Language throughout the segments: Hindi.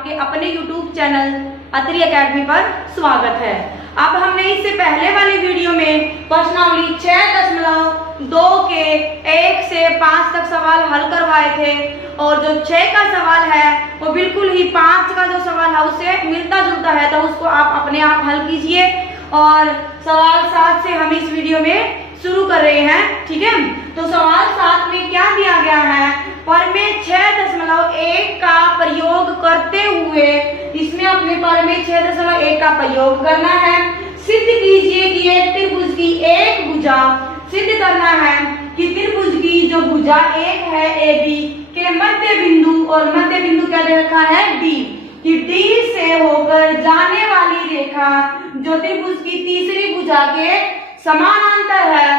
आपके अपने YouTube चैनल अत्री एकेडमी पर स्वागत है। अब हमने इससे पहले वाली वीडियो में प्रश्नावली 6.2 के 1 से 5 तक सवाल हल करवाए थे और जो 6 का सवाल है वो बिल्कुल ही 5 का जो सवाल है उससे मिलता जुलता है, तो उसको आप अपने आप हल कीजिए। और सवाल 7 से हम इस वीडियो में शुरू कर रहे हैं, ठीक है। तो सवाल 7 में क्या दिया गया है, प्रमेय 6.1 का प्रयोग करते हुए इसमें अपने प्रमेय 6.1 का प्रयोग करना है। सिद्ध कीजिए कि एक त्रिभुज की एक भुजा, सिद्ध करना है कि त्रिभुज की जो भुजा एक है AB के मध्य बिंदु, और मध्य बिंदु क्या दे रखा है D, कि D से होकर जाने वाली रेखा जो त्रिभुज की तीसरी भुजा के समानांतर है,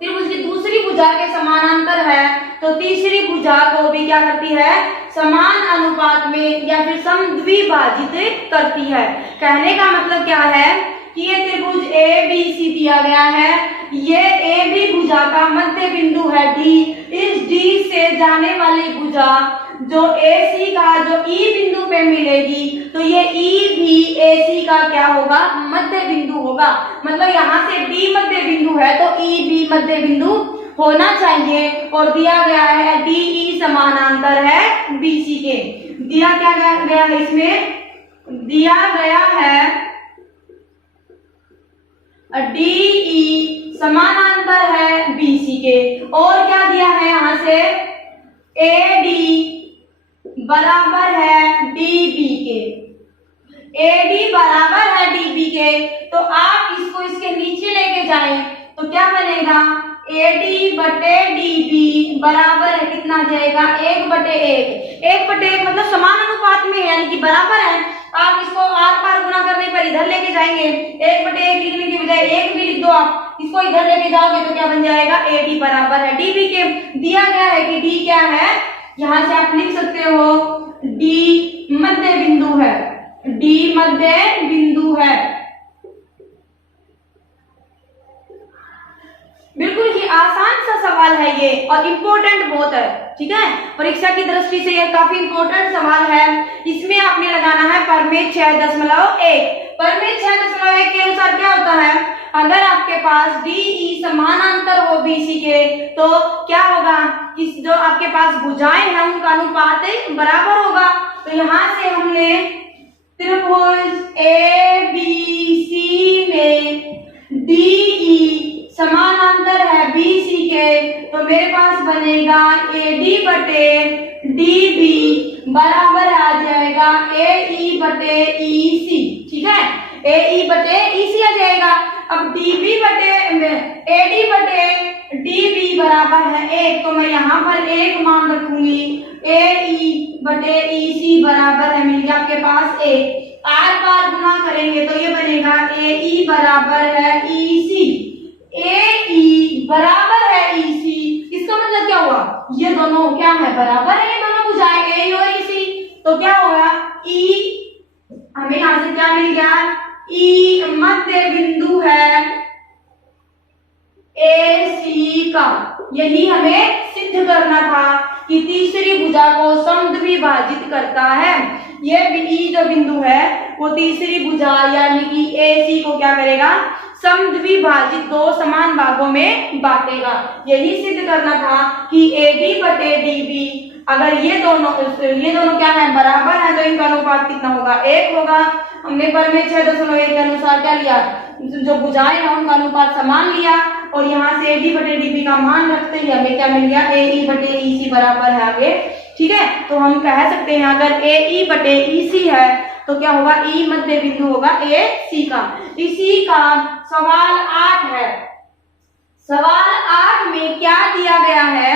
त्रिभुज की दूसरी भुजा के समानांतर है, तो तीसरी भुजा को भी क्या करती है, समान अनुपात में या फिर समद्विभाजित करती है। कहने का मतलब क्या है कि ये त्रिभुज ABC दिया गया है, ये AB भुजा का मध्य बिंदु है D, इस D से जाने वाली भुजा जो AC का जो E बिंदु पे मिलेगी, तो ये E भी AC का क्या होगा, मध्य बिंदु होगा। मतलब यहाँ से D मध्य बिंदु है तो E भी मध्य बिंदु होना चाहिए। और दिया गया है DE समानांतर है BC के। दिया क्या गया है, इसमें दिया गया है DE समानांतर है BC के। और क्या दिया है यहाँ से, AD बराबर है DB के। AD बराबर है DB के, तो आप इसको इसके नीचे लेके जाएं तो क्या बनेगा, AD बटे DB बराबर है, कितना जाएगा, 1/1। 1/1 मतलब समान अनुपात में है, यानी कि बराबर है। आप इसको आर पार गुना करने पर इधर लेके जाएंगे, 1/1 लिखने की बजाय 1 भी लिख दो, आप इसको इधर लेके जाओगे तो क्या बन जाएगा, AD बराबर है DB के। दिया गया है कि D क्या है, यहां से आप लिख सकते हो D मध्य बिंदु है, D मध्य बिंदु है। बिल्कुल ही आसान सा सवाल है ये और इम्पोर्टेंट बहुत है, ठीक है। परीक्षा की दृष्टि से ये काफी इम्पोर्टेंट सवाल है। इसमें आपने लगाना है प्रमेय 6.1। प्रमेय 6.1 के अनुसार क्या होता है, अगर आपके पास DE समानांतर हो BC के तो क्या होगा, इस जो आपके पास भुजाएं हैं उनका अनुपात बराबर होगा। तो यहाँ से हमने त्रिभुज ABC में DE समानांतर है BC के, तो मेरे पास बनेगा AD बटे DB बराबर आ जाएगा AE बटे EC, ठीक है। AE बटे EC आ जाएगा। अब DB बटे AD बटे DB बराबर है 1, तो मैं यहाँ पर 1 मान रखूंगी। AE बटे EC बराबर है, मिल गया आपके पास 1। आर पार गुना करेंगे तो ये बनेगा AE बराबर है EC, AE बराबर है EC। इसका मतलब क्या हुआ, ये दोनों क्या है, बराबर है, ये दोनों भुजाएं AE और EC। तो क्या होगा, E हमें यहां से क्या मिल गया, E मध्य बिंदु है AC का। यही हमें सिद्ध करना था कि तीसरी भुजा को समद्विभाजित करता है। ये E जो बिंदु है वो तीसरी भुजा यानी कि AC को क्या करेगा, समद्विभाजित 2 समान भागों में बांटेगा। यही सिद्ध करना था कि AD बटे DB, अगर ये दोनों क्या है, बराबर है, तो इनका अनुपात कितना होगा, 1 होगा। हमने प्रमेय 6.1 के अनुसार क्या लिया, जो भुजाएं हैं उनका अनुपात समान लिया और यहाँ से AD बटे DB का मान रखते ही हमें क्या मिल गया, AE बटे EC बराबर है आगे, ठीक है। तो हम कह सकते हैं अगर AE बटे EC है तो क्या होगा, E मध्य बिंदु होगा AC का। इसी का सवाल 8 है। सवाल 8 में क्या दिया गया है,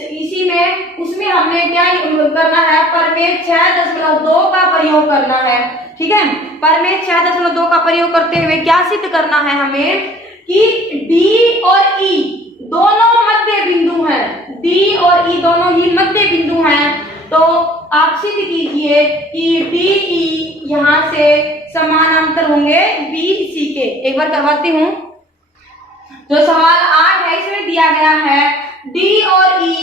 इसी में उसमें हमने क्या करना है, प्रमेय 6.2 का प्रयोग करना है, ठीक है। प्रमेय 6.2 का प्रयोग करते हुए क्या सिद्ध करना है हमें कि D और E दोनों मध्य बिंदु हैं, D और E दोनों ही मध्य बिंदु हैं। तो आप सिद्ध कीजिए कि DE यहाँ से समानांतर होंगे BC के। एक बार करवाती हूँ। जो सवाल 8 है इसमें दिया गया है D और E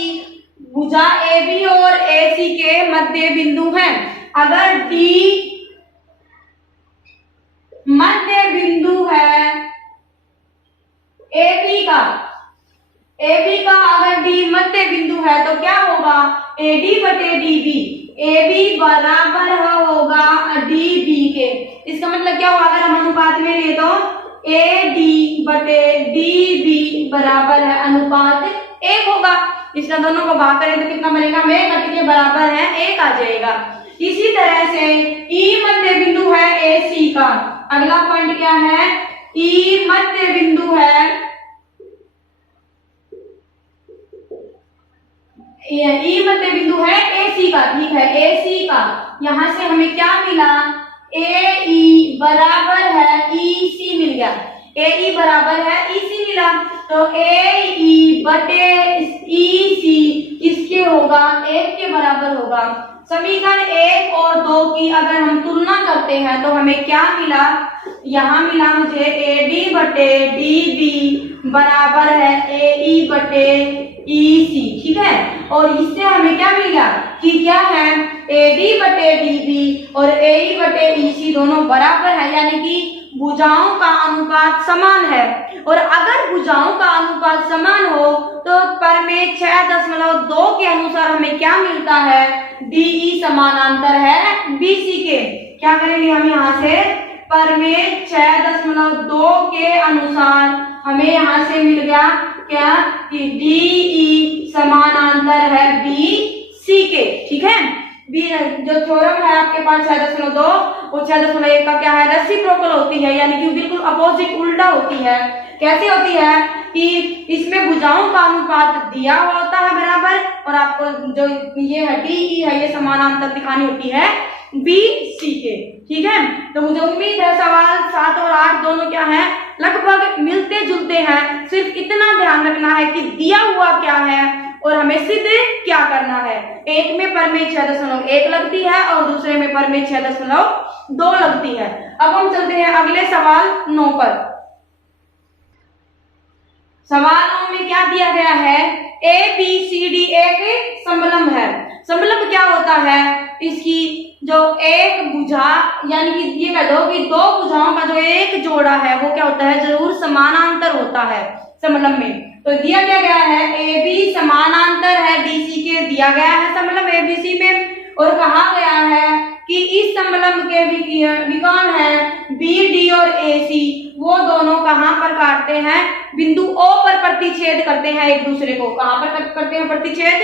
भुजा AB और AC के मध्य बिंदु हैं। अगर डी मध्य बिंदु है AB का अगर डी मध्य बिंदु है तो क्या होगा, AD बटे DB, AB बराबर होगा DB के। इसका मतलब क्या हुआ, अगर हम अनुपात में ले तो AD बटे DB बराबर है अनुपात 1 होगा। इसका दोनों को भाग करें तो कितना बनेगा, हमें कट के बराबर है 1 आ जाएगा। इसी तरह से E मध्य बिंदु है AC का, अगला पॉइंट क्या है, E मध्य बिंदु है, ई मध्य बिंदु है AC का, ठीक है AC का। यहां से हमें क्या मिला, AE बराबर है EC मिल गया, AE बराबर है EC मिला। तो AE बटे EC किसके होगा, 1 के बराबर होगा। समीकरण 1 और 2 की अगर हम तुलना करते हैं तो हमें क्या मिला, यहाँ मिला मुझे AD बटे DB बराबर है AE बटे EC, ठीक है। और इससे हमें क्या मिल गया कि क्या है, AD बटे DB और AE बटे EC दोनों बराबर है, यानी कि भुजाओं का अनुपात समान है। और अगर भुजाओं का अनुपात समान हो तो परमेय 6.2 के अनुसार हमें क्या मिलता है, DE समानांतर है BC के। क्या करेंगे हम यहाँ से, परमेय 6.2 के अनुसार हमें यहाँ से मिल गया क्या कि DE समानांतर है BC के, ठीक है। बी जो थ्योरम है आपके पास 6.2 और 6.1 का क्या है, रेसिप्रोकल होती है, यानी कि बिल्कुल अपोजिट उल्टा होती है। कैसे होती है कि इसमें भुजाओं का अनुपात दिया हुआ होता है बराबर, और आपको जो ये है DE है ये समानांतर दिखानी होती है BC के, ठीक है। तो मुझे उम्मीद है सवाल 7 और 8 दोनों क्या है, लगभग मिलते जुलते हैं। सिर्फ इतना ध्यान रखना है कि दिया हुआ क्या है और हमें सिद्ध क्या करना है। एक में परमेय 6.1 लगती है और दूसरे में परमेय 6.2 लगती है। अब हम चलते हैं अगले सवाल 9 पर। सवाल 9 में क्या दिया गया है, ABCD एक समलंब है। समलंब क्या होता है, इसकी जो एक भुजा, यानी कि ये कह दो कि दो भुजाओं का जो एक जोड़ा है वो क्या होता है, जरूर समानांतर होता है समलंब में। तो दिया क्या गया है, AB समानांतर है DC के, दिया गया है समलंब ABC में। और कहा गया है कि इस समलंब के विकर्ण है BD और AC, वो दोनों कहां पर काटते हैं, बिंदु O पर प्रतिच्छेद करते हैं एक दूसरे को। कहां पर करते हैं प्रतिच्छेद,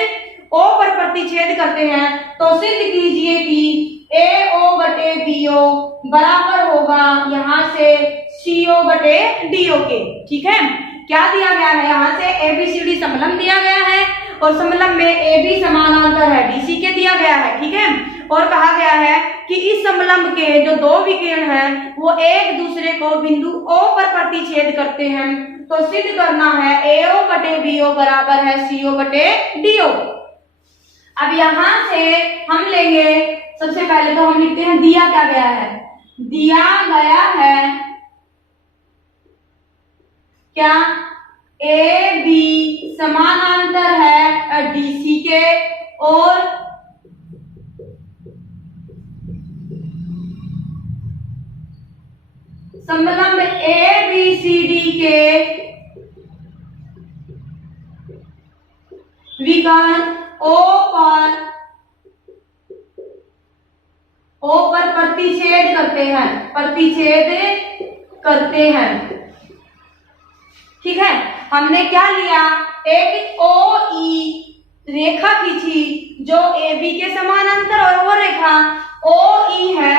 O पर प्रतिच्छेद करते हैं। तो सिद्ध कीजिए कि AO बटे BO बराबर होगा यहाँ से CO बटे DO के, ठीक है। क्या दिया गया है, यहाँ से ABCD समलंब दिया गया है और समलंब में AB समानांतर है DC के दिया गया है, ठीक है। और कहा गया है कि इस समलंब के जो दो विकर्ण हैं वो एक दूसरे को बिंदु O पर प्रतिच्छेद करते हैं। तो सिद्ध करना है AO बटे BO बराबर है CO बटे DO। अब यहां से हम लेंगे, सबसे पहले तो हम लिखते हैं दिया क्या गया है, दिया गया है क्या, AB समानांतर है DC के और समलंब ABCD के विकर्ण O पर प्रतिच्छेद करते हैं, ठीक है। हमने क्या लिया, एक OE रेखा खींची जो AB के समानांतर, और वो रेखा OE है,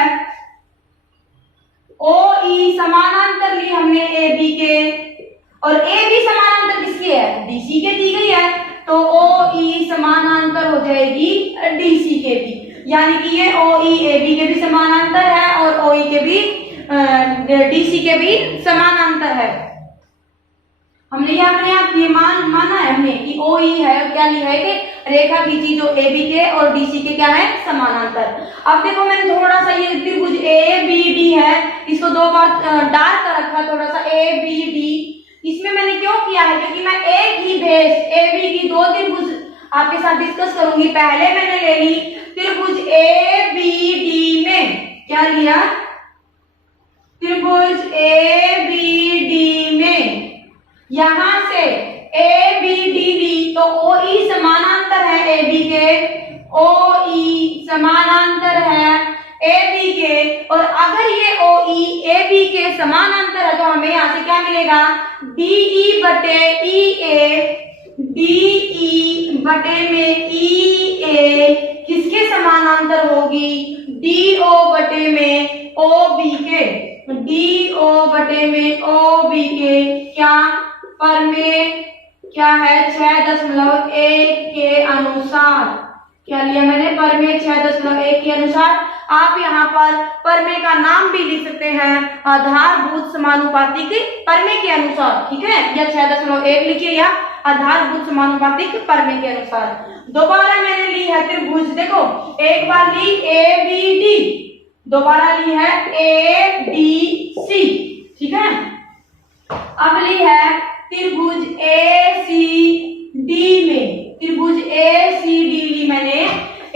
OE समानांतर ली हमने AB के, और AB समानांतर किसकी है, DC के दी गई है। तो OE समानांतर हो जाएगी DC के भी, यानी कि ये OE AB के भी समानांतर है और OE के भी DC के भी समानांतर है। हमने ये अपने आप ये माना है हमने कि OE है, क्या लिखा है कि रेखा खींची जो AB के और DC के क्या है, समानांतर। अब देखो मैंने थोड़ा सा ये त्रिभुज ABD है, इसको दो बार डार्क कर रखा, थोड़ा सा ABD। इसमें मैंने क्यों किया है, क्योंकि मैं एक ही बेस AB की दो त्रिभुज आपके साथ डिस्कस करूंगी। पहले मैंने ले ली त्रिभुज ABD लिया त्रिभुज ABD में यहां से ABDD तो OE समानांतर है AB के, OE समानांतर है AB के, और अगर ये OE AB के समानांतर है तो हमें यहां से क्या मिलेगा, DE बटे EA, DE बटे में EA किसके समानांतर होगी, DO बटे में OB के, DO बटे में OB के क्या पर में क्या है 6.1 के अनुसार, क्या लिया मैंने पर में 6.1 के अनुसार। आप यहाँ पर परमेय का नाम भी लिख सकते हैं, आधारभूत समानुपातिक परमेय के अनुसार, ठीक है, या 6.1 लिखिए या आधारभूत समानुपातिक परमेय के अनुसार। दोबारा मैंने ली है त्रिभुज, देखो एक बार ली ABD, दोबारा ली है ADC, ठीक है। अब ली है त्रिभुज ACD में, त्रिभुज ACD ली मैंने,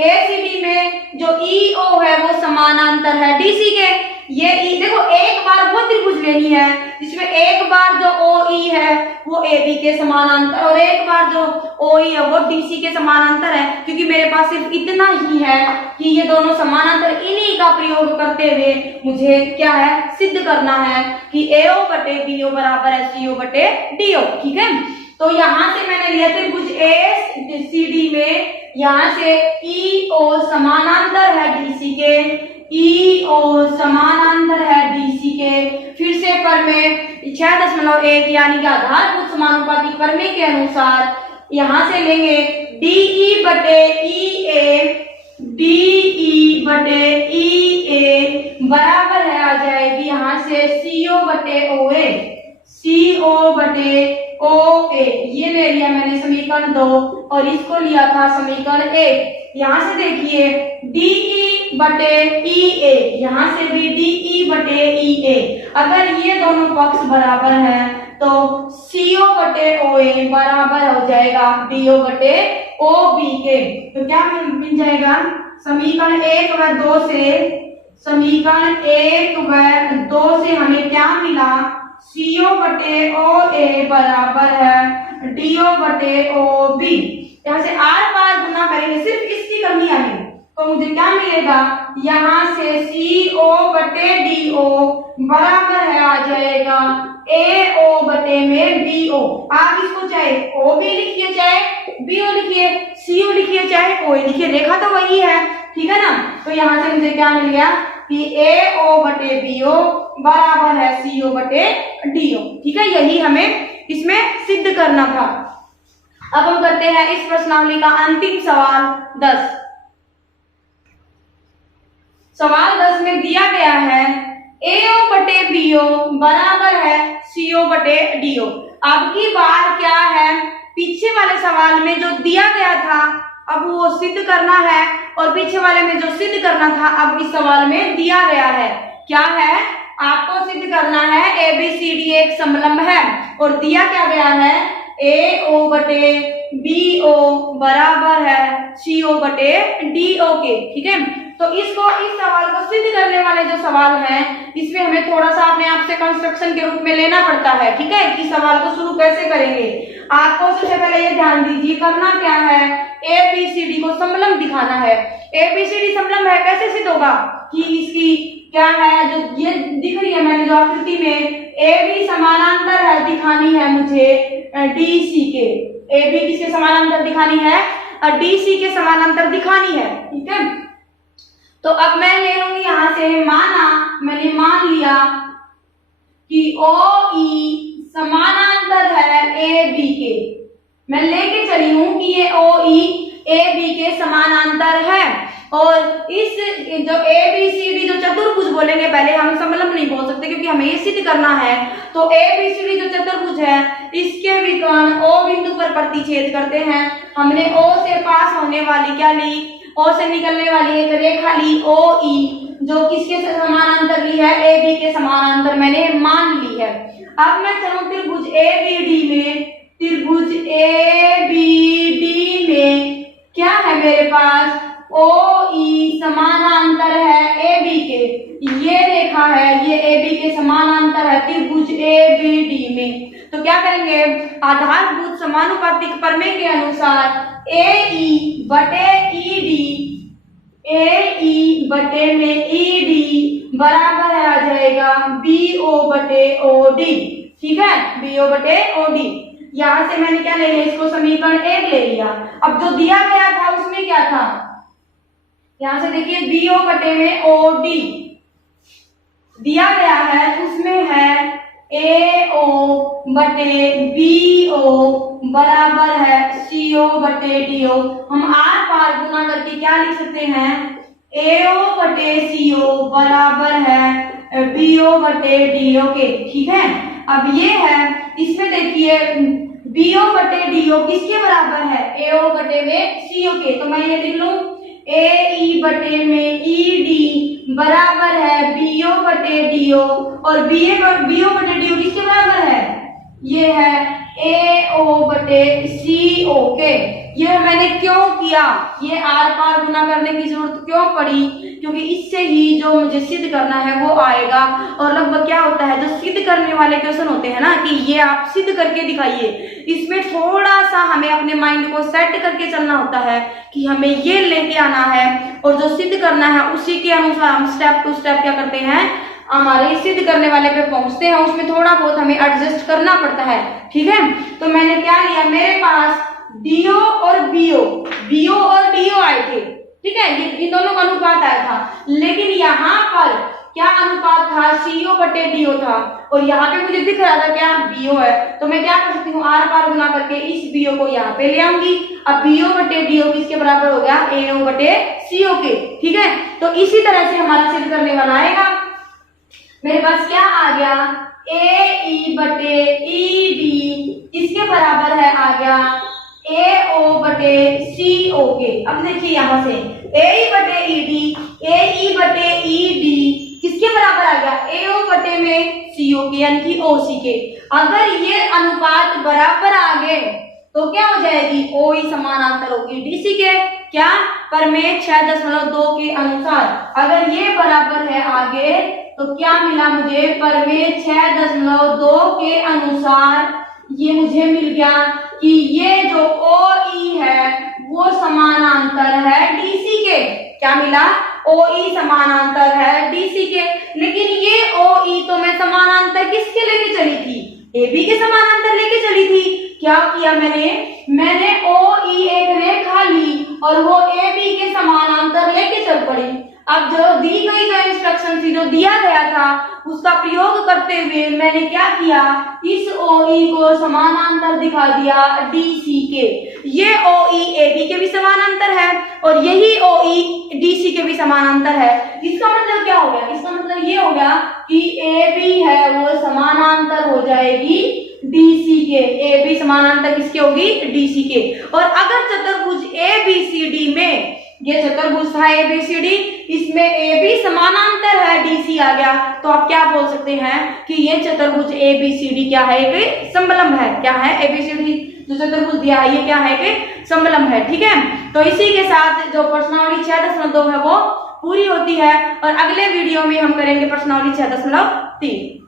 ACD में जो EO है वो समानांतर है DC के, ये E देखो एक बार वो त्रिभुज लेनी है जिसमें एक बार जो OE है वो AB के समानांतर और एक बार जो OE है वो DC के समानांतर है, क्योंकि मेरे पास सिर्फ इतना ही है कि ये दोनों समानांतर, इन्हीं का प्रयोग करते हुए मुझे क्या है सिद्ध करना है कि AO बटे BO बराबर है CO बटे DO, ठीक है। तो यहाँ से मैंने लिया त्रिभुज ACD में, यहाँ से EO समानांतर है DC के, EO समानांतर है DC के, फिर से परमेय 6.1 यानी कि आधारभूत समानुपातिक परमेय के अनुसार यहाँ से लेंगे DE बटे EA, DE बटे EA बराबर है आ जाएगी यहाँ से CO बटे OA, CO बटे OA, ये ले लिया मैंने समीकरण 2 और इसको लिया था समीकरण 1। यहाँ से देखिए DE बटे EA, यहाँ से भी DE बटे EA, अगर ये दोनों पक्ष बराबर हैं तो CO बटे OA बराबर हो जाएगा DO बटे OB के। तो क्या मिल जाएगा, समीकरण 1 व 2 से, समीकरण 1 व 2 से हमें क्या मिला, CO बटे OA बराबर है DO बटे OB। यहाँ से आर पार गुना करेंगे, सिर्फ इसकी कमी आई तो मुझे क्या मिलेगा, यहाँ से CO बटे DO बराबर है आ जाएगा AO बटे में BO। आप इसको चाहे OB लिखिए, चाहे BO लिखिए, CO लिखिए, चाहे OA लिखिए, रेखा तो वही है, ठीक है ना। तो यहाँ से मुझे क्या मिल गया कि AO बटे BO बराबर है CO बटे DO, ठीक है। यही हमें इसमें सिद्ध करना था। अब हम करते हैं इस प्रश्नावली का अंतिम सवाल 10। सवाल 10 में दिया गया है AO बटे BO बराबर है CO बटे DO। अब की बार क्या है, पीछे वाले सवाल में जो दिया गया था अब वो सिद्ध करना है, और पीछे वाले में जो सिद्ध करना था अब इस सवाल में दिया गया है। क्या है, आपको सिद्ध करना है ABCD एक समलंब है और दिया क्या गया है AO बटे BO बराबर है CO बटे DO के, ठीक है। तो इसको, इस सवाल को सिद्ध करने वाले जो सवाल हैं इसमें हमें थोड़ा सा अपने आप से कंस्ट्रक्शन के रूप में लेना पड़ता है, ठीक है, कि सवाल को शुरू कैसे करेंगे। आपको सबसे पहले ये ध्यान दीजिए, करना क्या है, ABCD को समलंब दिखाना है। ABCD समलंब है, कैसे सिद्ध होगा कि इसकी क्या है, जो ये दिख रही है मैंने जो आकृति में AB समानांतर है, दिखानी है मुझे DC के, AB किसके समानांतर दिखानी है, DC के समानांतर दिखानी है, ठीक है। तो अब मैं ले लूंगी यहाँ से, माना मैंने मान लिया कि OE समानांतर है AB के, मैं लेके चली हूं कि ये OE AB के समानांतर है, और इस जो ABCD जो चतुर्भुज बोलेंगे, पहले हम समलंब नहीं बोल सकते क्योंकि हमें ये सिद्ध करना है। तो ABCD जो चतुर्भुज है इसके विकर्ण O बिंदु पर प्रतिच्छेद करते हैं। हमने O से पास होने वाली क्या ली, O से निकलने वाली एक रेखा ली OE, जो किसके समानांतर ली है, AB के समानांतर मैंने मान ली है। अब मैं चलूं त्रिभुज ABD में, त्रिभुज ABD में क्या है मेरे पास, OE समानांतर है AB के, क्या करेंगे, आधारभूत समानुपातिक प्रमेय के अनुसार ए बटे ईडी बराबर आ जाएगा बीओ बटे ओडी। ठीक है, बीओ बटे ओडी। यहां से मैंने क्या ले लिया, इसको समीकरण 1 ले लिया। अब जो दिया गया था उसमें क्या था, यहां से देखिए बीओ बटे में ओडी दिया गया है, उसमें है एओ बटे बीओ बराबर है सीओ बटे डीओ। हम आर पार गुना करके क्या लिख सकते हैं, एओ बटे सीओ बराबर है बीओ बटे डीओ के। ठीक है, अब ये है, इसमें देखिए बीओ बटे डीओ किसके बराबर है, एओ बटे में सीओ के। तो मैं ये लिख लूं ए बटे में ईडी बराबर है बीओ बटे डीओ, और बीओ बटे डीओ किसके बराबर है, ये है एओ बटे सीओ के। ये मैंने क्यों किया, ये आर पार गुना करने की जरूरत क्यों पड़ी, क्योंकि इससे ही जो मुझे सिद्ध करना है वो आएगा। और लगभग क्या होता है, जो सिद्ध करने वाले क्वेश्चन होते हैं ना, कि ये आप सिद्ध करके दिखाइए, इसमें थोड़ा सा हमें अपने माइंड को सेट करके चलना होता है कि हमें ये लेके आना है, और जो सिद्ध करना है उसी के अनुसार हम स्टेप टू स्टेप क्या करते हैं, हमारे सिद्ध करने वाले पे पहुंचते हैं। उसमें थोड़ा बहुत हमें एडजस्ट करना पड़ता है। ठीक है, तो मैंने क्या लिया, मेरे पास डीओ और बीओ और डीओ आए थे। ठीक है, इन दोनों का अनुपात आया था, लेकिन यहाँ पर क्या अनुपात था, सीओ बटे डीओ था, और यहाँ पे मुझे दिख रहा था क्या, बीओ है। तो मैं क्या कर सकती हूँ, आर पार गुना करके इस बीओ को यहाँ पे ले आऊंगी। अब बीओ बटे डीओ किसके बराबर हो गया, एओ बटे सीओ के। ठीक है, तो इसी तरह से हमारा सिद्ध करने वाला आएगा। मेरे पास क्या आ गया, ए बटे ईडी इसके बराबर है, आ गया एओ बटे सीओ के। अब देखिए यहां से ए बटे ईडी किसके बराबर आ गया, एओ बटे में सीओ के, यानी कि ओसी के। अगर ये अनुपात बराबर आ गए तो क्या हो जाएगी, ओई समानांतर होगी डीसी के। क्या, प्रमेय 6.2 के अनुसार। अगर ये बराबर है आगे तो क्या मिला मुझे, प्रमेय 6.2 के अनुसार ये मुझे मिल गया कि ये जो OE है वो समानांतर है DC के। क्या मिला, OE समानांतर है DC के। लेकिन ये OE तो मैं समानांतर किसके लेके चली थी, AB के समानांतर लेके चली थी। क्या किया मैंने OE एक रेखा ली और वो AB के समानांतर लेके चल पड़ी। अब जो दी गई जो इंस्ट्रक्शन थी, जो दिया गया था, उसका प्रयोग करते हुए मैंने क्या किया, इस OE को समानांतर दिखा दिया DC के। ये OE AB के भी समानांतर है और यही OE DC के भी समानांतर है। इसका मतलब क्या हो गया, इसका मतलब ये हो गया कि AB है वो समानांतर हो जाएगी DC के। AB समानांतर किसके होगी, DC के। और अगर चतुर्भुज ABCD में, ये चतुर्भुज था ABCD, इसमें AB समानांतर है DC आ गया, तो आप क्या बोल सकते हैं कि ये चतुर्भुज ABCD क्या है, एक समलंब है। क्या है, ABCD जो चतुर्भुज दिया है ये क्या है, एक समलंब है। ठीक है, तो इसी के साथ जो प्रश्नावली 6.2 है वो पूरी होती है, और अगले वीडियो में हम करेंगे प्रश्नावली 6.3।